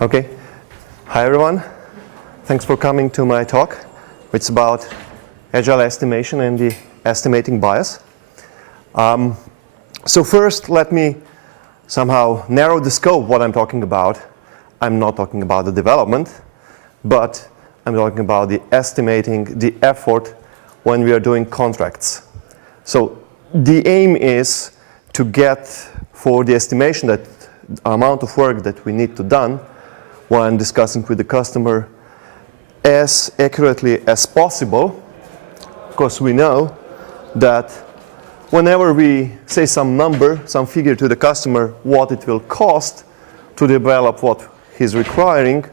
Okay. Hi everyone. Thanks for coming to my talk. It's about agile estimation and the estimating bias. So first, let me somehow narrow the scope what I'm talking about. I'm not talking about the development, but I'm talking about the estimating the effort when we are doing contracts. So the aim is to get for the estimation that amount of work that we need to done when discussing with the customer as accurately as possible, because we know that whenever we say some number, some figure to the customer, what it will cost to develop what he's requiring,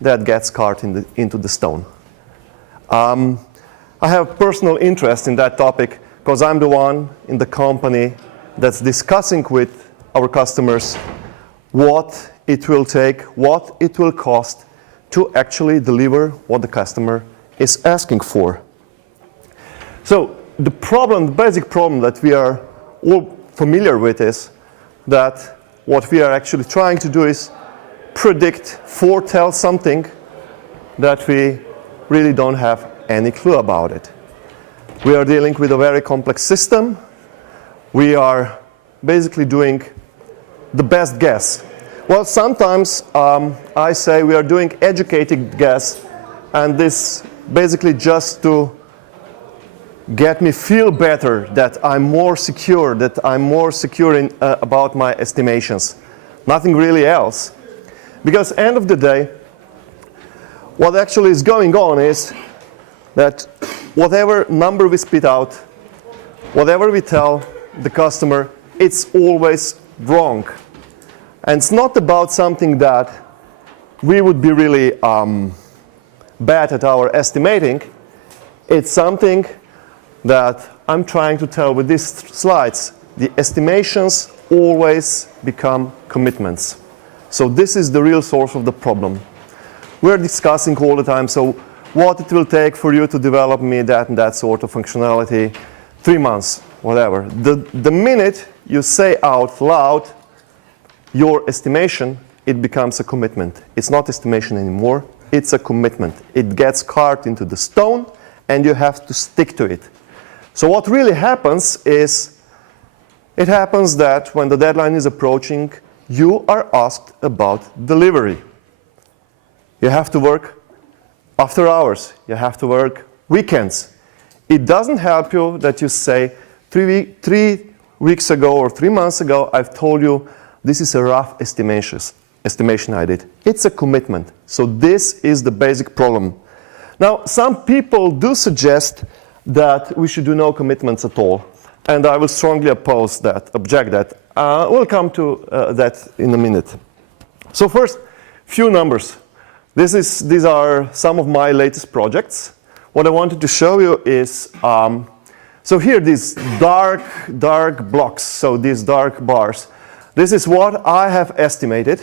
that gets carved into the stone. I have personal interest in that topic because I'm the one in the company that's discussing with our customers what it will take, what it will cost to actually deliver what the customer is asking for. So the basic problem that we are all familiar with is that what we are actually trying to do is predict, foretell something that we really don't have any clue about it. We are dealing with a very complex system. We are basically doing the best guess. Well, sometimes I say we are doing educated guess, and this basically just to get me feel better that I'm more secure about my estimations. Nothing really else. Because end of the day, what actually is going on is that whatever number we spit out, whatever we tell the customer, it's always wrong. And it's not about something that we would be really bad at our estimating. It's something that I'm trying to tell with these slides. The estimations always become commitments. So this is the real source of the problem. We're discussing all the time, so what it will take for you to develop me that and that sort of functionality, 3 months, whatever. The minute you say out loud your estimation, it becomes a commitment. It's not estimation anymore, it's a commitment. It gets carved into the stone and you have to stick to it. So what really happens is, it happens that when the deadline is approaching, you are asked about delivery. You have to work after hours, you have to work weekends. It doesn't help you that you say, 3 weeks ago or 3 months ago, I've told you this is a rough estimation I did. It's a commitment. So this is the basic problem. Now, some people do suggest that we should do no commitments at all. And I will strongly object that. We'll come to that in a minute. So first, few numbers. These are some of my latest projects. What I wanted to show you is, so here these dark blocks, so these dark bars. This is what I have estimated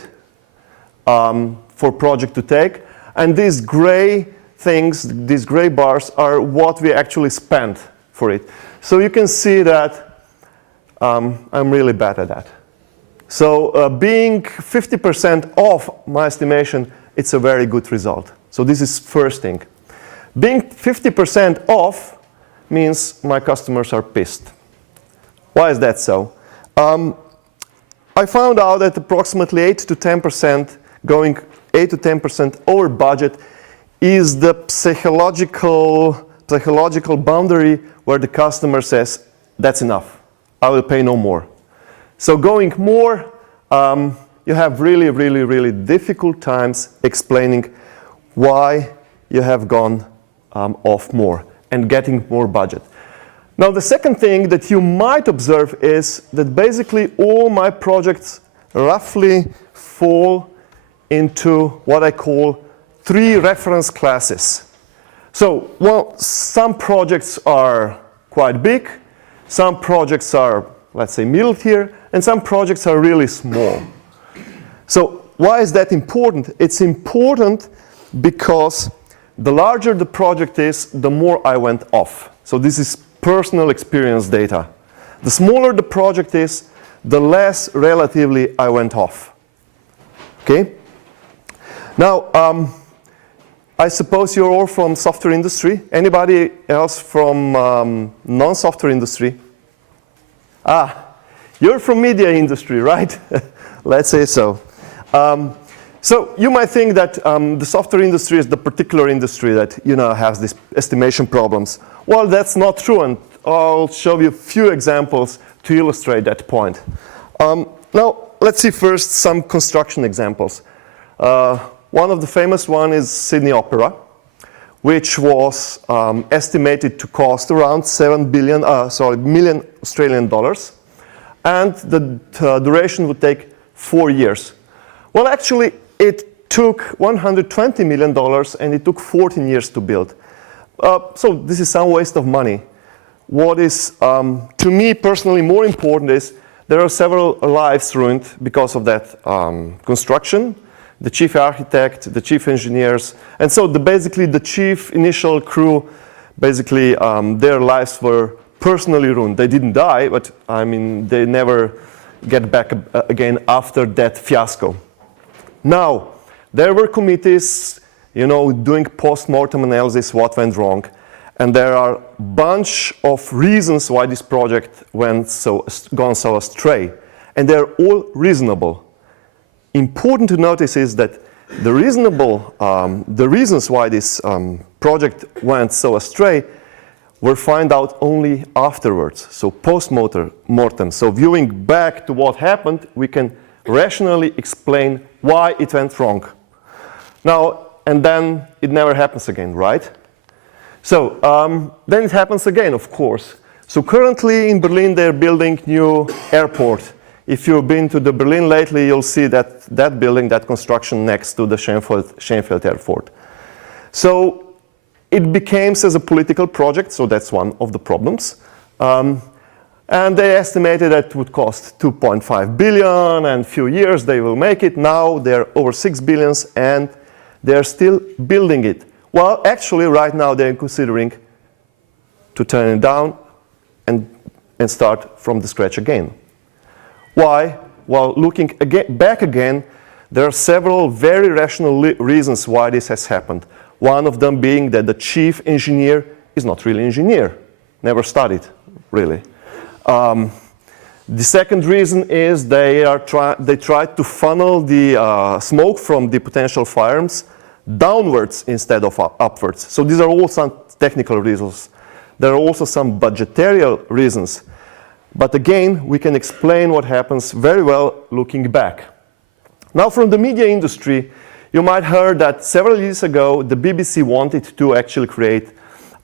for project to take. And these gray things, these gray bars, are what we actually spent for it. So you can see that I'm really bad at that. So being 50% off my estimation, it's a very good result. So this is first thing. Being 50% off means my customers are pissed. Why is that so? I found out that approximately 8 to 10%, going 8 to 10% over budget is the psychological boundary where the customer says, that's enough, I will pay no more. So going more, you have really difficult times explaining why you have gone off more and getting more budget. Now, the second thing that you might observe is that basically all my projects roughly fall into what I call 3 reference classes. So, well, some projects are quite big, some projects are, let's say, middle tier, and some projects are really small. So, why is that important? It's important because the larger the project is, the more I went off. So this is personal experience data. The smaller the project is, the less relatively I went off. Okay? Now, I suppose you're all from software industry. Anybody else from non-software industry? You're from media industry, right? Let's say so. So you might think that the software industry is the particular industry that has these estimation problems. Well, that's not true, and I'll show you a few examples to illustrate that point. Now, let's see first some construction examples. One of the famous one is Sydney Opera, which was estimated to cost around million Australian dollars, and the duration would take 4 years. Well, actually, it took $120 million, and it took 14 years to build. So this is some waste of money. What is, to me personally, more important is there are several lives ruined because of that construction. The chief architect, the chief engineers, and so basically the chief initial crew, basically their lives were personally ruined. They didn't die, but I mean they never get back again after that fiasco. Now, there were committees, doing post-mortem analysis, what went wrong, and there are a bunch of reasons why this project gone so astray, and they're all reasonable. Important to notice is that the reasons why this project went so astray were found out only afterwards, so post-mortem. So viewing back to what happened, we can rationally explain why it went wrong. Now, and then it never happens again, right? So then it happens again, of course. So currently in Berlin, they're building new airport. If you've been to the Berlin lately, you'll see that building, that construction next to the Schenfeld Airport. So it became as a political project, so that's one of the problems. And they estimated that it would cost 2.5 billion, and a few years they will make it. Now they're over 6 billion, and they're still building it. Well, actually, right now they're considering to turn it down and start from the scratch again. Why? Well, looking back again, there are several very rational reasons why this has happened. One of them being that the chief engineer is not really an engineer, never studied, really. The second reason is they tried to funnel the smoke from the potential fires downwards instead of upwards. So these are all some technical reasons. There are also some budgetary reasons. But again, we can explain what happens very well looking back. Now, from the media industry, you might have heard that several years ago, the BBC wanted to actually create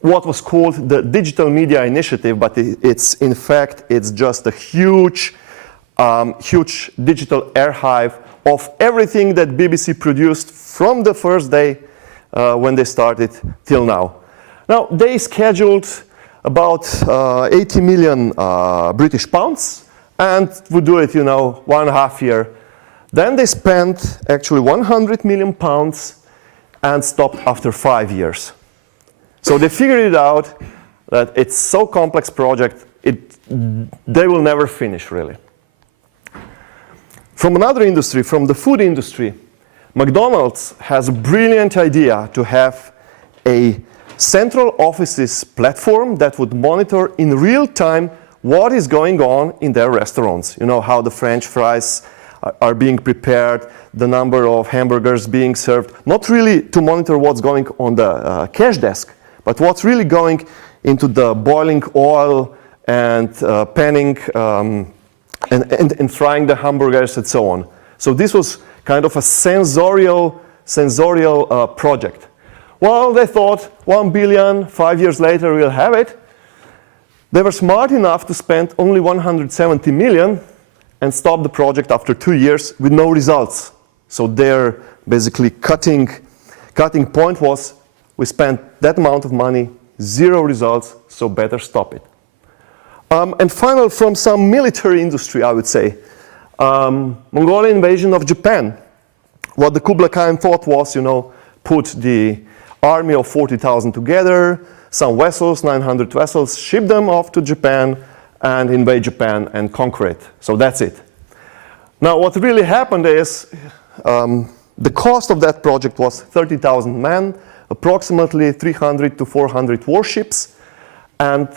what was called the Digital Media Initiative, but in fact, it's just a huge digital archive of everything that BBC produced from the first day when they started till now. Now, they scheduled about 80 million British pounds, and would do it, 1.5 year. Then they spent actually 100 million pounds and stopped after 5 years. So they figured it out that it's so complex project, they will never finish, really. From another industry, from the food industry, McDonald's has a brilliant idea to have a central offices platform that would monitor in real time what is going on in their restaurants. How the French fries are being prepared, the number of hamburgers being served. Not really to monitor what's going on the cash desk, but what's really going into the boiling oil and panning and frying the hamburgers and so on. So this was kind of a sensorial project. Well, they thought 1 billion, 5 years later we'll have it. They were smart enough to spend only 170 million and stop the project after 2 years with no results. So their basically cutting point was, we spent that amount of money, 0 results, so better stop it. And finally, from some military industry, I would say, Mongolian invasion of Japan. What the Kublai Khan thought was, put the army of 40,000 together, some vessels, 900 vessels, ship them off to Japan and invade Japan and conquer it. So that's it. Now, what really happened is The cost of that project was 30,000 men, approximately 300 to 400 warships, and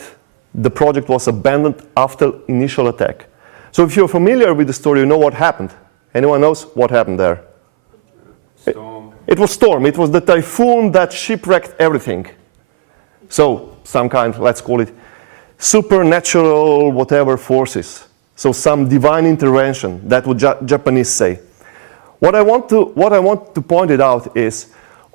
the project was abandoned after initial attack. So if you're familiar with the story, you know what happened. Anyone knows what happened there? Storm. It was storm. It was the typhoon that shipwrecked everything. So some kind, let's call it supernatural whatever forces. So some divine intervention, that would Japanese say. What I want to point it out is,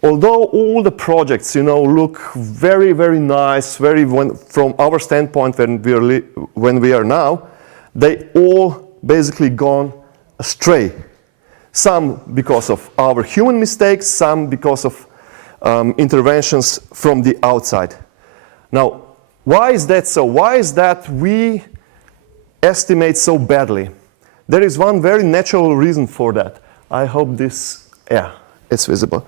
although all the projects, look very, very nice, from our standpoint when we are now, they all basically gone astray. Some because of our human mistakes, some because of interventions from the outside. Now, why is that so? Why is that we estimate so badly? There is one very natural reason for that. I hope this, it's visible.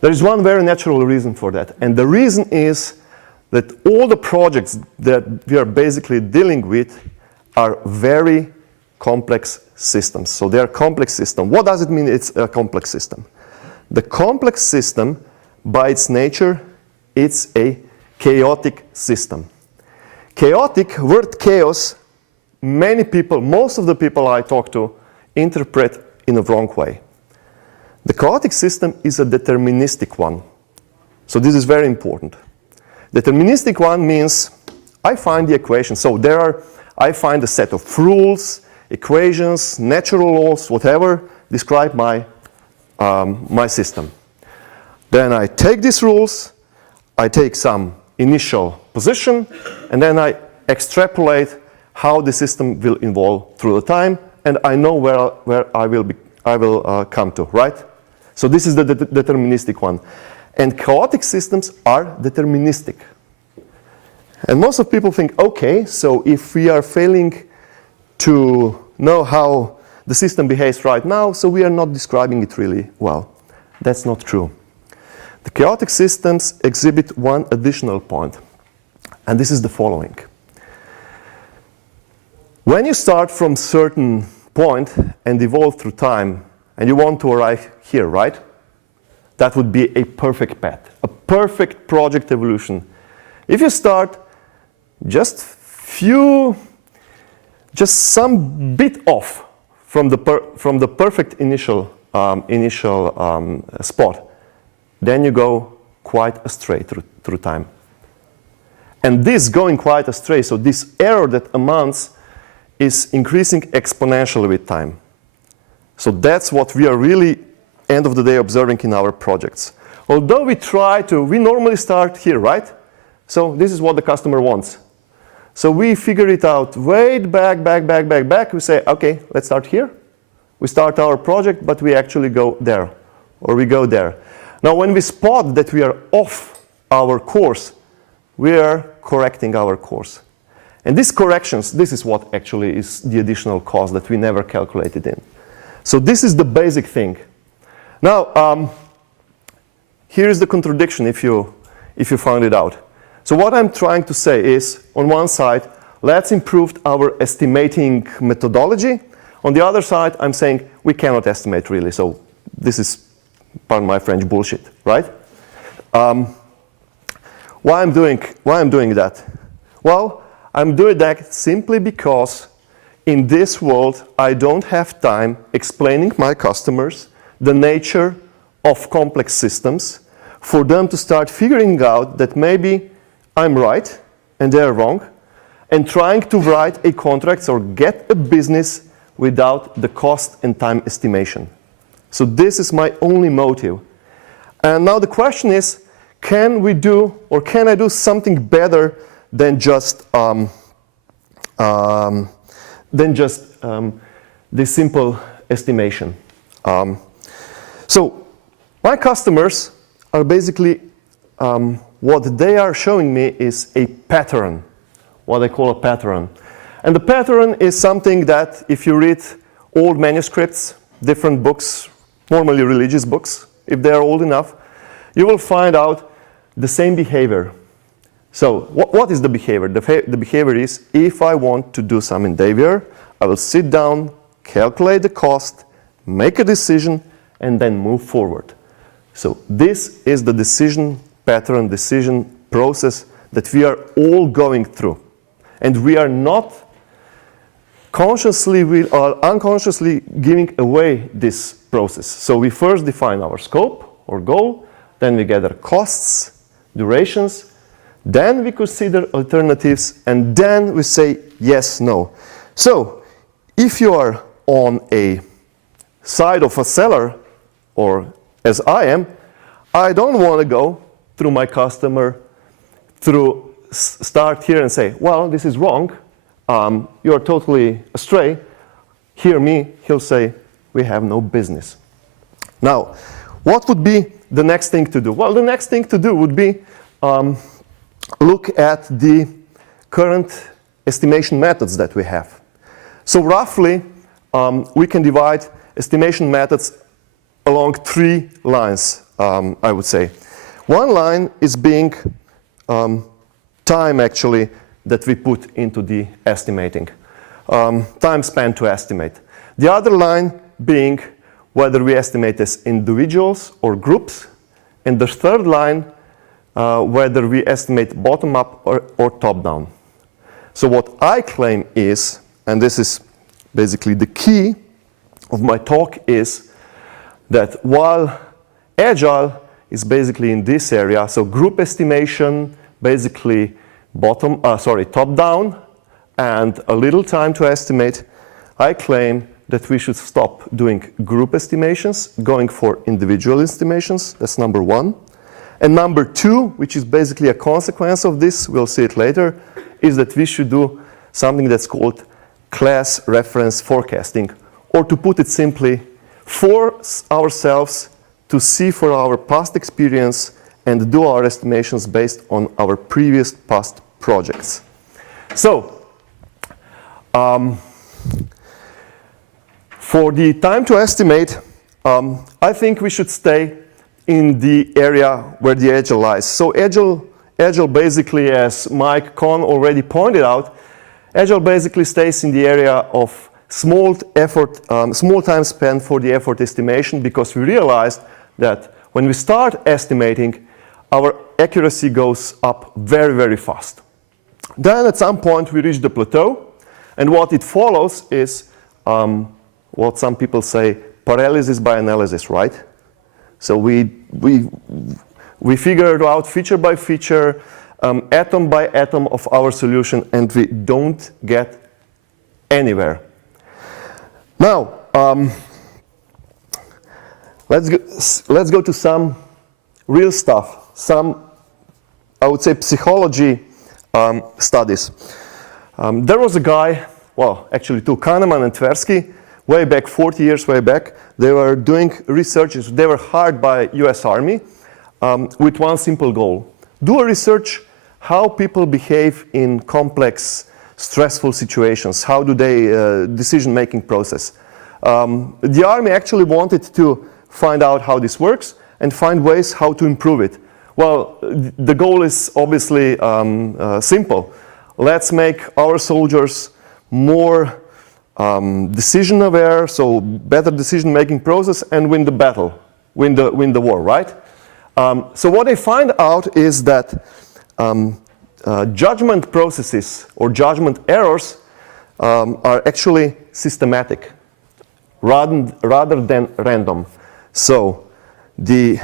There is one very natural reason for that. And the reason is that all the projects that we are basically dealing with are very complex systems. So they are complex systems. What does it mean it's a complex system? The complex system, by its nature, it's a chaotic system. Chaotic, word chaos, many people, most of the people I talk to, interpret in a wrong way. The chaotic system is a deterministic one. So this is very important. Deterministic one means I find the equation. So I find a set of rules, equations, natural laws, whatever, describe my system. Then I take these rules, I take some initial position, and then I extrapolate how the system will evolve through the time, and I know where I will come to, right? So this is the deterministic one. And chaotic systems are deterministic. And most of people think, okay, so if we are failing to know how the system behaves right now, so we are not describing it really well. That's not true. The chaotic systems exhibit one additional point, and this is the following. When you start from a certain point and evolve through time, and you want to arrive here, right? That would be a perfect path, a perfect project evolution. If you start just some bit off from the perfect initial spot, then you go quite astray through time. And this going quite astray, so this error that amounts is increasing exponentially with time. So that's what we are really, end of the day, observing in our projects. Although we normally start here, right? So this is what the customer wants. So we figure it out, wait, back. We say, okay, let's start here. We start our project, but we actually go there, or we go there. Now, when we spot that we are off our course, we are correcting our course. And these corrections, this is what actually is the additional cost that we never calculated in. So this is the basic thing. Now, here is the contradiction if you found it out. So what I'm trying to say is, on one side, let's improve our estimating methodology. On the other side, I'm saying we cannot estimate really. So this is, pardon my French, bullshit, right? Why I'm doing that? Well, I'm doing that simply because in this world, I don't have time explaining my customers the nature of complex systems for them to start figuring out that maybe I'm right and they're wrong, and trying to write a contract or get a business without the cost and time estimation. So this is my only motive. And now the question is, can I do something better than just this simple estimation? So my customers are basically, what they are showing me is a pattern, what I call a pattern. And the pattern is something that if you read old manuscripts, different books, normally religious books, if they are old enough, you will find out the same behavior. So what is the behavior? The behavior is, if I want to do some endeavor, I will sit down, calculate the cost, make a decision, and then move forward. So this is the decision pattern, decision process that we are all going through. And we are not consciously or unconsciously giving away this process. So we first define our scope or goal, then we gather costs, durations, then we consider alternatives, and then we say yes, no. So if you are on a side of a seller, or as I am, I don't want to go through my customer, start here and say, well, this is wrong, you're totally astray. Hear me, he'll say, we have no business. Now, what would be the next thing to do? Well, the next thing to do would be look at the current estimation methods that we have. So roughly, we can divide estimation methods along 3 lines, I would say. One line is being time, actually, that we put into the estimating, time spent to estimate. The other line being whether we estimate as individuals or groups, and the third line, whether we estimate bottom-up or top-down. So what I claim is, and this is basically the key of my talk, is that while Agile is basically in this area, so group estimation, basically top-down, and a little time to estimate, I claim that we should stop doing group estimations, going for individual estimations. That's number 1. And number 2, which is basically a consequence of this, we'll see it later, is that we should do something that's called class reference forecasting, or to put it simply, force ourselves to see for our past experience and do our estimations based on our previous past projects. So, for the time to estimate, I think we should stay in the area where the Agile lies. So Agile basically, as Mike Cohn already pointed out, Agile basically stays in the area of small time spent for the effort estimation, because we realized that when we start estimating, our accuracy goes up very, very fast. Then at some point we reach the plateau, and what it follows is what some people say, paralysis by analysis, right? So we figure it out feature by feature, atom by atom of our solution, and we don't get anywhere. Now, let's go to some real stuff, some, I would say, psychology studies. There was a guy, well, actually 2, Kahneman and Tversky, way back, 40 years way back. They were doing research. They were hired by US Army with one simple goal. Do a research how people behave in complex, stressful situations. How do they, decision-making process. The Army actually wanted to find out how this works and find ways how to improve it. Well, the goal is obviously simple. Let's make our soldiers more decision aware, so better decision-making process, and win the battle, win the war, right? So what they find out is that judgment processes or judgment errors are actually systematic rather than random. So the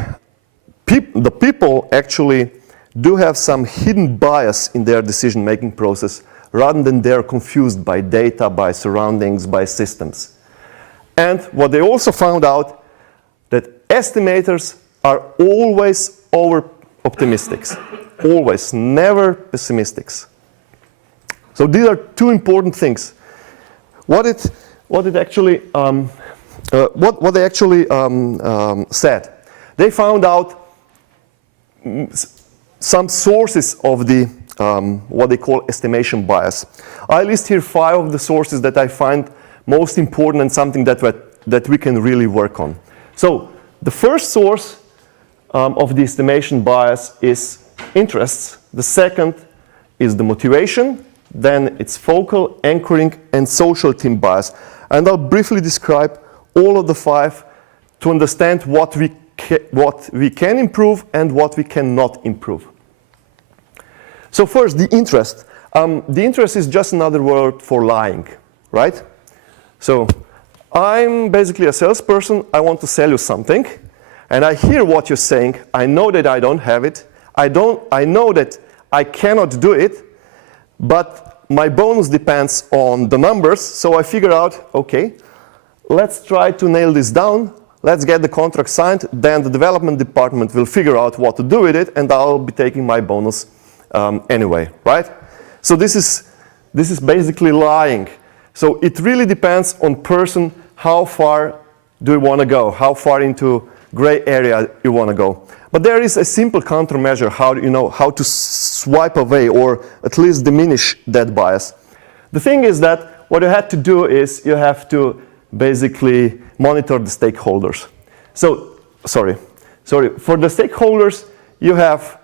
people actually do have some hidden bias in their decision-making process, rather than they're confused by data, by surroundings, by systems. And what they also found out, that estimators are always over-optimistics. Always, never pessimistics. So these are 2 important things. What they actually said. They found out some sources of the what they call estimation bias. I list here 5 of the sources that I find most important and something that we can really work on. So the first source of the estimation bias is interests. The second is the motivation. Then it's focal, anchoring, and social team bias. And I'll briefly describe all of the 5 to understand what we can improve and what we cannot improve. So first, the interest. The interest is just another word for lying, right? So I'm basically a salesperson. I want to sell you something, and I hear what you're saying. I know that I don't have it. I know that I cannot do it, but my bonus depends on the numbers. So I figure out, okay, let's try to nail this down. Let's get the contract signed. Then the development department will figure out what to do with it, and I'll be taking my bonus anyway, right? So this is basically lying. So it really depends on person, how far do you want to go, how far into gray area you want to go. But there is a simple countermeasure how to swipe away or at least diminish that bias. The thing is that what you have to do is you have to basically monitor the stakeholders. So, sorry. For the stakeholders, you have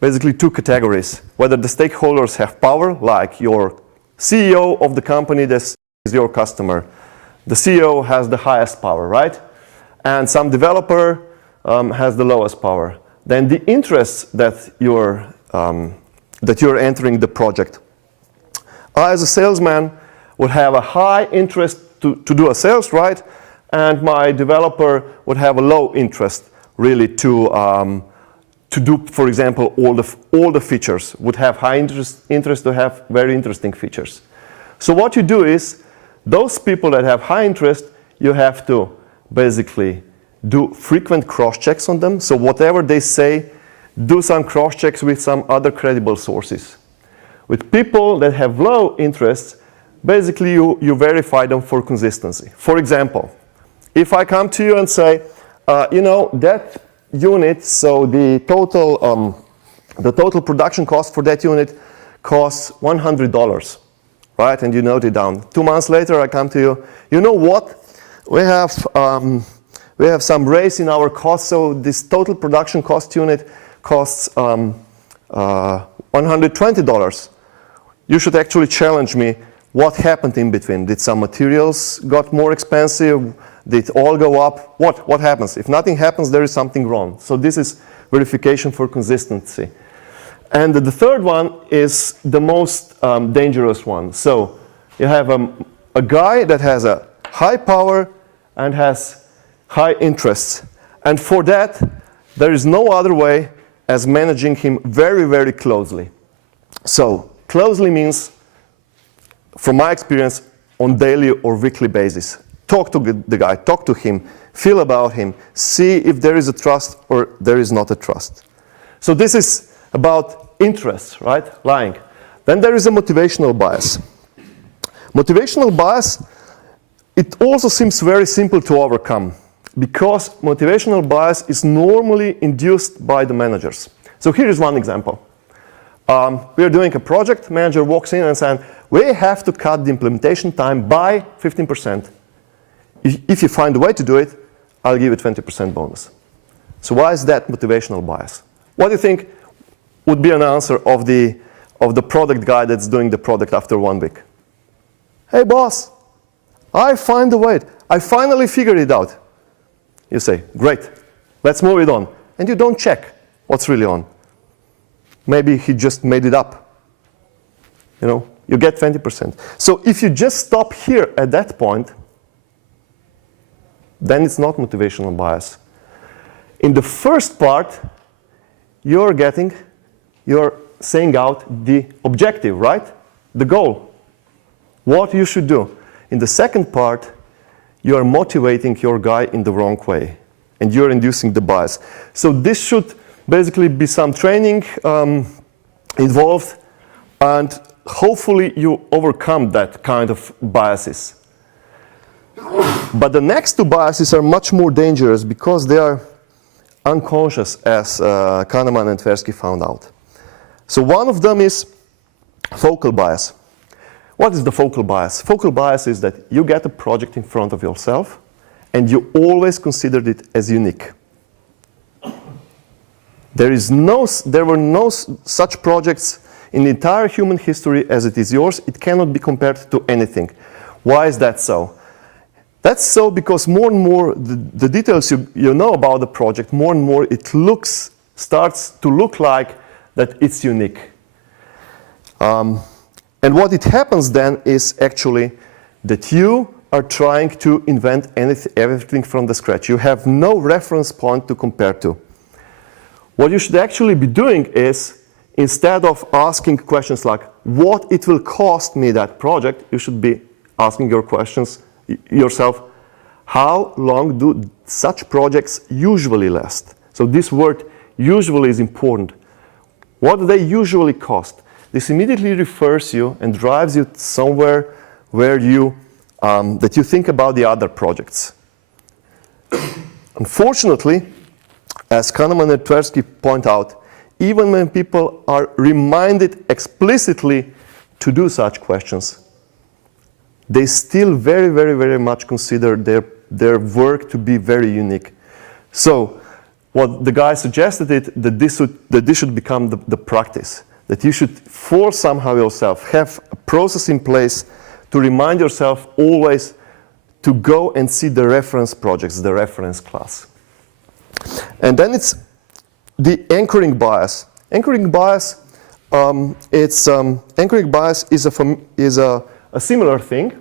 basically two categories. Whether the stakeholders have power, like your CEO of the company that is your customer. The CEO has the highest power, right? And some developer has the lowest power. Then the interests that you're entering the project. I, as a salesman, would have a high interest to do a sales, right? And my developer would have a low interest, really, to do, for example, all the features. Would have high interest to have very interesting features. So what you do is, those people that have high interest, you have to basically do frequent cross-checks on them. So whatever they say, do some cross-checks with some other credible sources. With people that have low interests, basically you verify them for consistency. For example, if I come to you and say, that unit, so the total production cost for that unit costs $100, right? And you note it down. 2 months later, I come to you. You know what? We have some raise in our cost, so this total production cost unit costs $120. You should actually challenge me. What happened in between? Did some materials got more expensive? Did all go up? What happens? If nothing happens, there is something wrong. So this is verification for consistency. And the third one is the most dangerous one. So you have a guy that has a high power and has high interests. And for that, there is no other way as managing him very, very closely. So closely means, from my experience, on daily or weekly basis. Talk to the guy, talk to him, feel about him, see if there is a trust or there is not a trust. So this is about interests, right? Lying. Then there is a motivational bias. Motivational bias, it also seems very simple to overcome because motivational bias is normally induced by the managers. So here is one example. We are doing a project, manager walks in and says, we have to cut the implementation time by 15%. If you find a way to do it, I'll give you 20% bonus. So why is that motivational bias? What do you think would be an answer of the product guy that's doing the product after 1 week? Hey boss, I find a way. I finally figured it out. You say, great, let's move it on. And you don't check what's really on. Maybe he just made it up. You get 20%. So if you just stop here at that point, then it's not motivational bias. In the first part, you're saying out the objective, right? The goal. What you should do. In the second part, you are motivating your guy in the wrong way. And you're inducing the bias. So this should basically be some training involved. And hopefully you overcome that kind of biases. But the next two biases are much more dangerous because they are unconscious, as Kahneman and Tversky found out. So one of them is focal bias. What is the focal bias? Focal bias is that you get a project in front of yourself and you always considered it as unique. There were no such projects in the entire human history as it is yours. It cannot be compared to anything. Why is that so? That's so because more and more the details you know about the project, more and more it starts to look like that it's unique. And what it happens then is actually that you are trying to invent everything from the scratch. You have no reference point to compare to. What you should actually be doing is, instead of asking questions like, what it will cost me that project, you should be asking your questions yourself, how long do such projects usually last? So this word usually is important. What do they usually cost? This immediately refers you and drives you somewhere where that you think about the other projects. Unfortunately, as Kahneman and Tversky point out, even when people are reminded explicitly to do such questions, they still very, very, very much consider their work to be very unique. So what the guy suggested that this should become the practice, that you should force somehow yourself, have a process in place to remind yourself always to go and see the reference projects, the reference class. And then it's the anchoring bias. Anchoring bias, anchoring bias is a similar thing,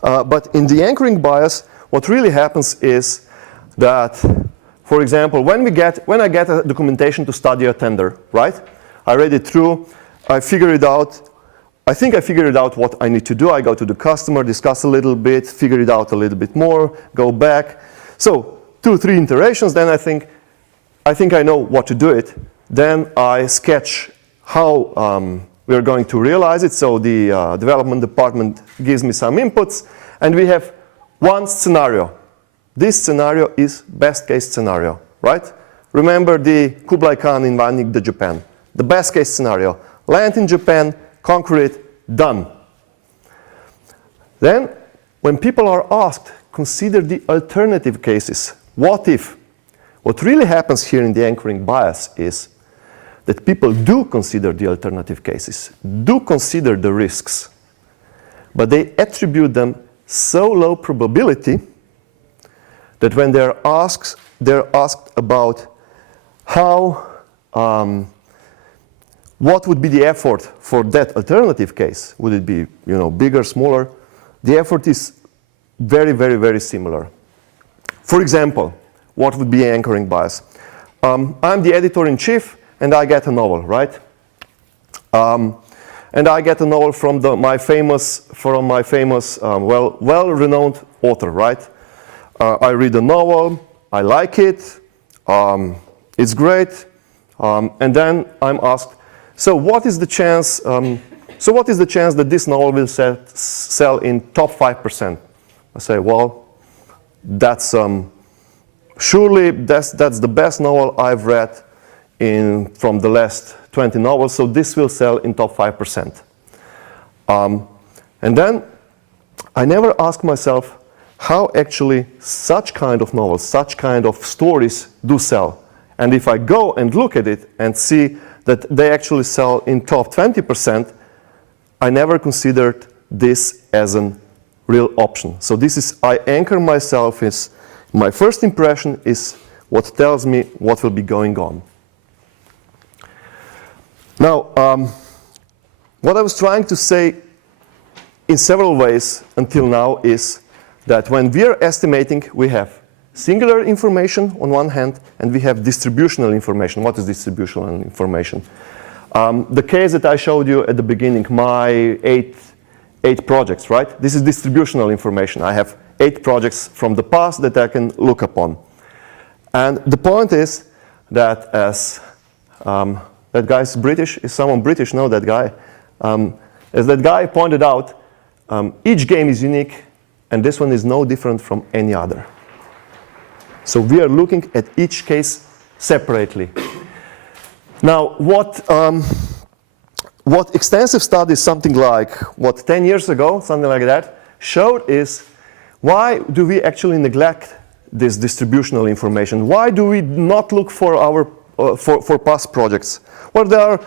but in the anchoring bias, what really happens is that, for example, when I get a documentation to study a tender, right? I read it through, I think I figured out what I need to do. I go to the customer, discuss a little bit, figure it out a little bit more, go back. So 2 or 3 iterations, then I think I know what to do it. Then I sketch how we're going to realize it. So the development department gives me some inputs, and we have one scenario. This scenario is best case scenario, right? Remember the Kublai Khan invading the Japan. The best case scenario, land in Japan, conquer it, done. Then, when people are asked, consider the alternative cases. What if? What really happens here in the anchoring bias is that people do consider the alternative cases, do consider the risks, but they attribute them so low probability that when they're asked about how, what would be the effort for that alternative case? Would it be, bigger, smaller? The effort is very, very, very similar. For example, what would be anchoring bias? I'm the editor-in-chief, and I get a novel, right? And I get a novel from my famous, well-renowned author, right? I read the novel, I like it, it's great, and then I'm asked, so what is the chance? That this novel will sell in top 5%? I say, well, that's surely that's the best novel I've read from the last 20 novels. So this will sell in top 5%. And then I never ask myself how actually such kind of novels, such kind of stories do sell. And if I go and look at it and see that they actually sell in top 20%, I never considered this as a real option. So this is, I anchor myself as my first impression is what tells me what will be going on. Now, what I was trying to say in several ways until now is that when we are estimating, we have singular information on one hand, and we have distributional information. What is distributional information? The case that I showed you at the beginning, my eight projects, right? This is distributional information. I have 8 projects from the past that I can look upon. And the point is that as that guy is British, is someone British? No, that guy. As that guy pointed out, each game is unique, and this one is no different from any other. So we are looking at each case separately. Now, what extensive studies, something like, 10 years ago, something like that, showed is why do we actually neglect this distributional information? Why do we not look for our for past projects? Well, there are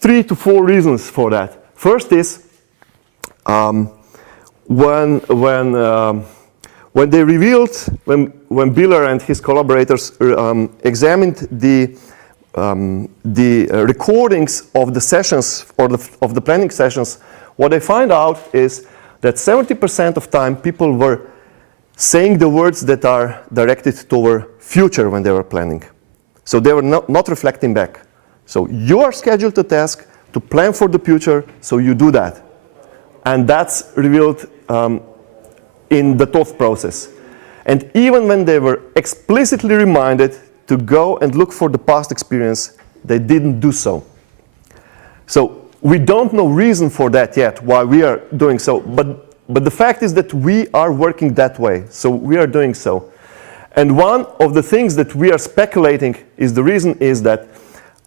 3 to 4 reasons for that. First is when when they revealed, when Biller and his collaborators examined the recordings of the sessions, or of the planning sessions, what they find out is that 70% of time people were saying the words that are directed toward future when they were planning. So they were not reflecting back. So you are scheduled a task to plan for the future, so you do that. And that's revealed in the thought process. And even when they were explicitly reminded to go and look for the past experience, they didn't do so. So we don't know reason for that yet, why we are doing so, but the fact is that we are working that way, so we are doing so. And one of the things that we are speculating is the reason is that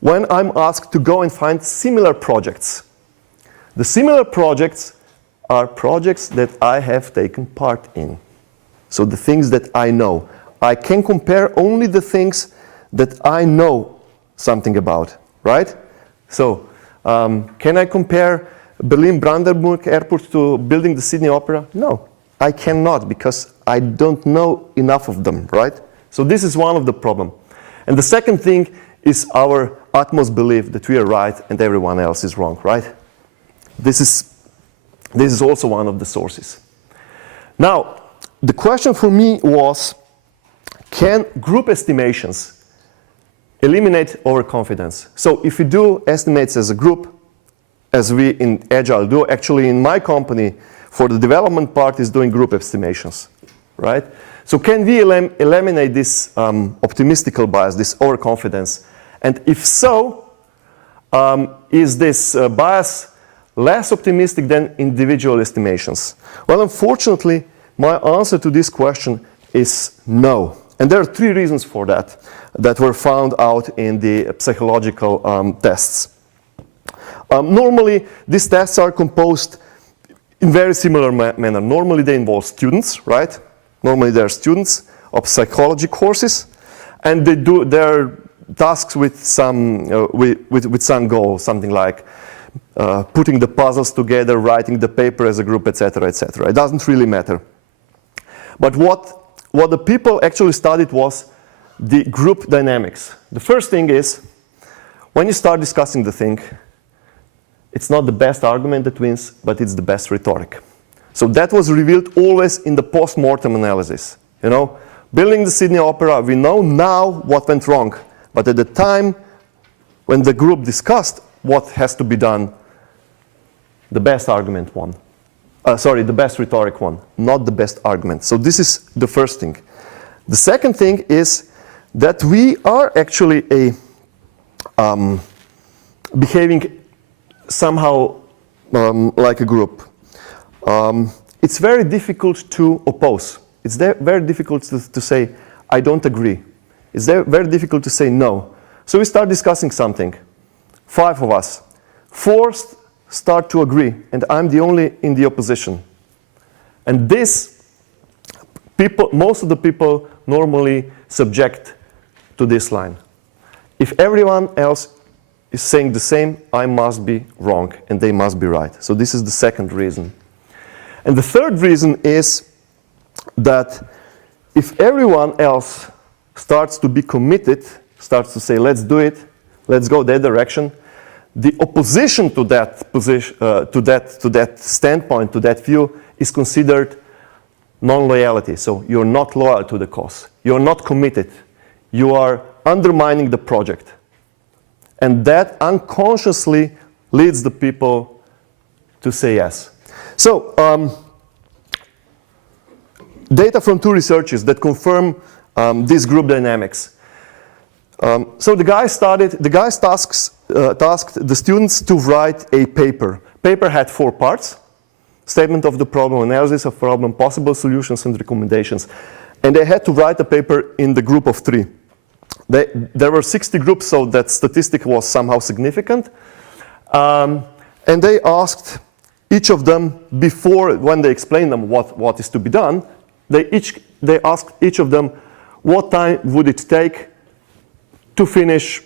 when I'm asked to go and find similar projects, the similar projects are projects that I have taken part in. So the things that I know. I can compare only the things that I know something about, right? So can I compare Berlin-Brandenburg Airport to building the Sydney Opera? No, I cannot, because I don't know enough of them, right? So this is one of the problems. And the second thing is our utmost belief that we are right and everyone else is wrong, right? This is also one of the sources. Now, the question for me was, can group estimations eliminate overconfidence? So if you do estimates as a group, as we in Agile do, actually in my company, for the development part is doing group estimations, right? So can we eliminate this optimistical bias, this overconfidence? And if so, is this bias less optimistic than individual estimations? Well, unfortunately, my answer to this question is no. And there are three reasons for that were found out in the psychological tests. Normally, these tests are composed in very similar manner. Normally, they involve students, right? Normally, they are students of psychology courses, and they do their tasks with some goal, something like putting the puzzles together, writing the paper as a group, etc., etc. It doesn't really matter. But what the people actually studied was the group dynamics. The first thing is, when you start discussing the thing, it's not the best argument that wins, but it's the best rhetoric. So that was revealed always in the post-mortem analysis. You know, building the Sydney Opera, we know now what went wrong. But at the time when the group discussed what has to be done, the best argument won. The best rhetoric won, not the best argument. So this is the first thing. The second thing is that we are actually behaving somehow like a group. It's very difficult to oppose. It's very difficult to say, I don't agree. It's very difficult to say no. So we start discussing something. 5 of us. 4 start to agree, and I'm the only in the opposition. And this, most of the people normally subject to this line. If everyone else is saying the same, I must be wrong, and they must be right. So this is the second reason. And the third reason is that if everyone else starts to be committed, starts to say, let's do it, let's go that direction, the opposition to that position, to that standpoint, to that view, is considered non-loyalty. So you're not loyal to the cause. You're not committed. You are undermining the project. And that unconsciously leads the people to say yes. So data from 2 researchers that confirm this group dynamics. So the guys tasked the students to write a paper. Paper had 4 parts: statement of the problem, analysis of problem, possible solutions, and recommendations. And they had to write a paper in the group of 3. There were 60 groups, so that statistic was somehow significant. And they asked each of them, before, when they explained them what is to be done, they asked each of them, what time would it take to finish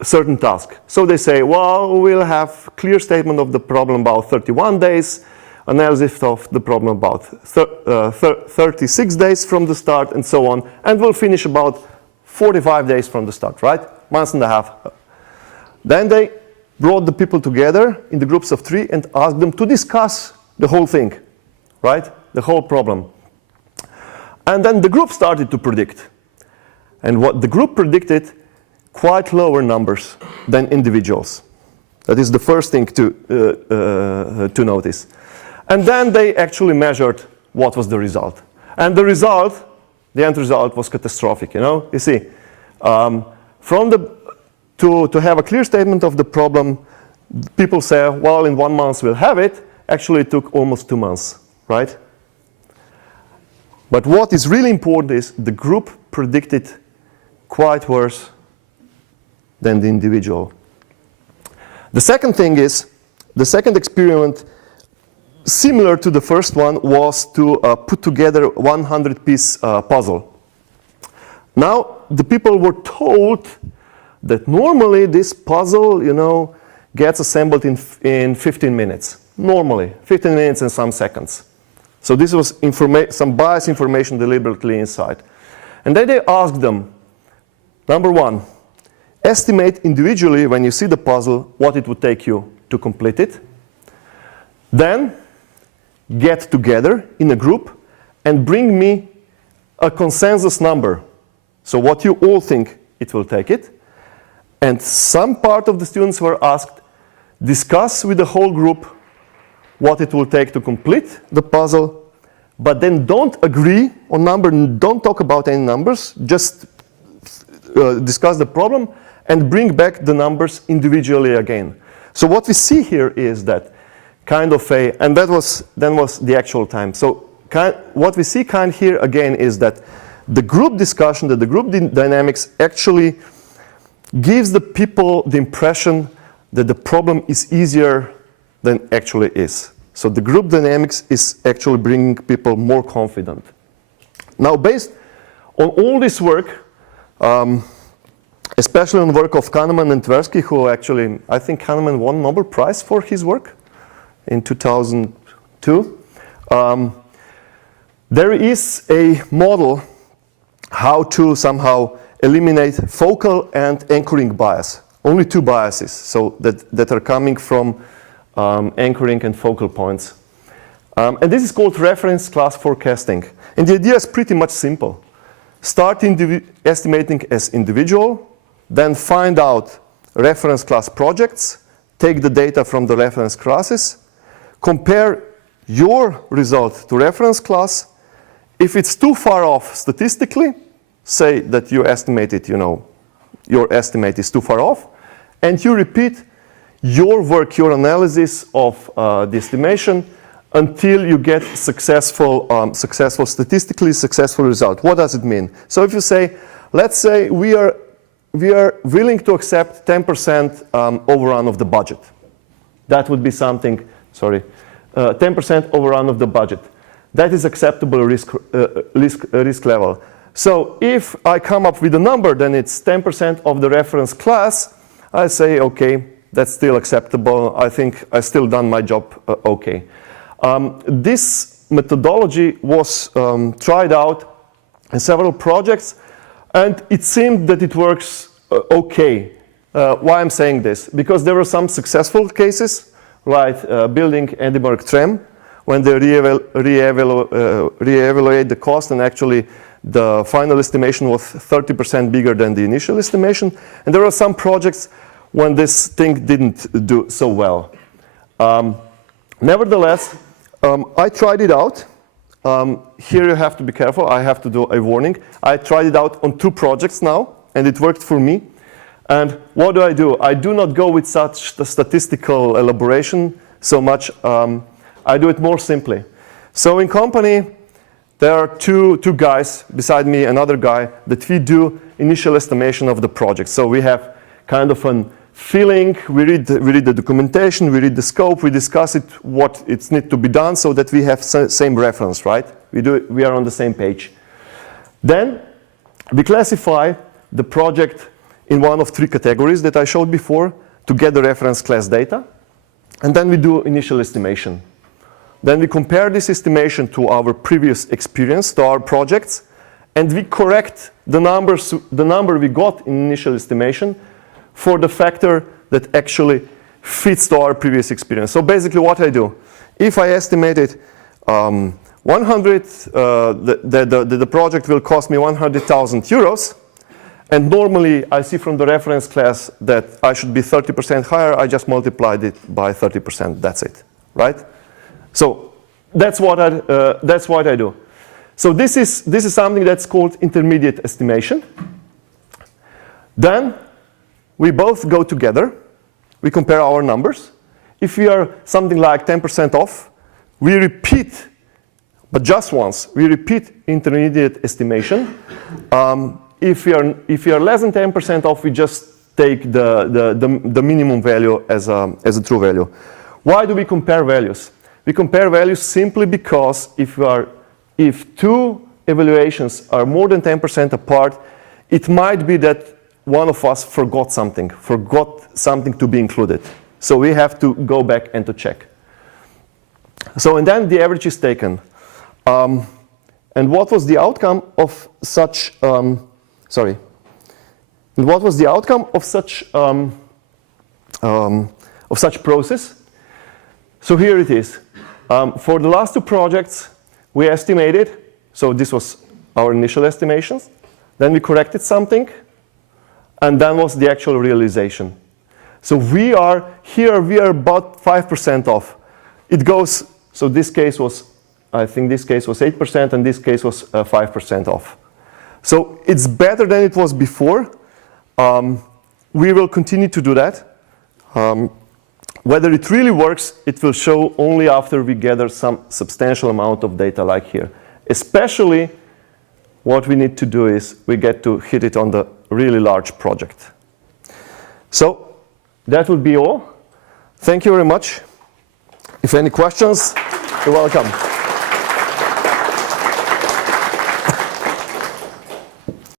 a certain task? So they say, well, we'll have clear statement of the problem about 31 days. analysis of the problem about 36 days from the start, and so on, and we'll finish about 45 days from the start, right? Month and a half. Then they brought the people together in the groups of 3 and asked them to discuss the whole thing, right? The whole problem. And then the group started to predict. And what the group predicted, quite lower numbers than individuals. That is the first thing to notice. And then they actually measured what was the result. And the result, the end result was catastrophic, you know? You see, to have a clear statement of the problem, people say, well, in 1 month we'll have it. Actually, it took almost 2 months, right? But what is really important is the group predicted quite worse than the individual. The second thing is, the second experiment, similar to the first one, was to put together 100-piece puzzle. Now, the people were told that normally this puzzle, you know, gets assembled in 15 minutes. Normally, 15 minutes and some seconds. So this was some biased information deliberately inside. And then they asked them, number 1, estimate individually when you see the puzzle what it would take you to complete it. Then get together in a group and bring me a consensus number. So what you all think it will take it. And some part of the students were asked, discuss with the whole group what it will take to complete the puzzle, but then don't agree on number, don't talk about any numbers, just discuss the problem and bring back the numbers individually again. So what we see here is that kind of and that was the actual time. So what we see here again is that the group discussion, that the group dynamics actually gives the people the impression that the problem is easier than actually is. So the group dynamics is actually bringing people more confident. Now, based on all this work, especially on the work of Kahneman and Tversky, who actually, I think Kahneman won Nobel Prize for his work in 2002, there is a model how to somehow eliminate focal and anchoring bias. Only 2 biases, so that are coming from anchoring and focal points. And this is called reference class forecasting. And the idea is pretty much simple. Start estimating as individual, then find out reference class projects, take the data from the reference classes, compare your result to reference class. If it's too far off statistically, say that you estimated, you know, your estimate is too far off, and you repeat your work, your analysis of the estimation until you get statistically successful result. What does it mean? So if you say, let's say we are willing to accept 10% overrun of the budget. That would be something, 10% overrun of the budget. That is acceptable risk level. So if I come up with a number, then it's 10% of the reference class. I say, okay, that's still acceptable. I think I still done my job okay. This methodology was tried out in several projects, and it seemed that it works okay. Why I'm saying this? Because there were some successful cases, right? Building Edinburgh tram, when they re-evaluate the cost, and actually the final estimation was 30% bigger than the initial estimation. And there are some projects when this thing didn't do so well. Nevertheless, I tried it out. Here you have to be careful. I have to do a warning. I tried it out on 2 projects now, and it worked for me. And what do? I do not go with such the statistical elaboration so much. I do it more simply. So in company, there are two guys beside me, another guy, that we do initial estimation of the project. So we have kind of a feeling, we read the documentation, we read the scope, we discuss it, what it needs to be done, so that we have same reference, right? We are on the same page. Then we classify the project in one of 3 categories that I showed before to get the reference class data. And then we do initial estimation. Then we compare this estimation to our previous experience, to our projects, and we correct the number we got in initial estimation for the factor that actually fits to our previous experience. So basically what I do, if I estimated 100, the project will cost me 100,000 euros, and normally I see from the reference class that I should be 30% higher, I just multiplied it by 30%, that's it, right? So that's what I do. So this is something that's called intermediate estimation. Then we both go together, we compare our numbers. If we are something like 10% off, we repeat, but just once, we repeat intermediate estimation. If we are less than 10% off, we just take the minimum value as a true value. Why do we compare values? We compare values simply because if two evaluations are more than 10% apart, it might be that one of us forgot something to be included. So we have to go back and to check. So and then the average is taken. And what was the outcome of such? And what was the outcome of such process? So here it is. For the last two projects, we estimated. So this was our initial estimations. Then we corrected something, and then was the actual realization. So we are about 5% off. It goes. So this case was, I think this case was 8%, and this case was 5% off. So it's better than it was before. We will continue to do that. Whether it really works, it will show only after we gather some substantial amount of data like here. Especially what we need to do is we get to hit it on the really large project. So that would be all. Thank you very much. If any questions, you're welcome.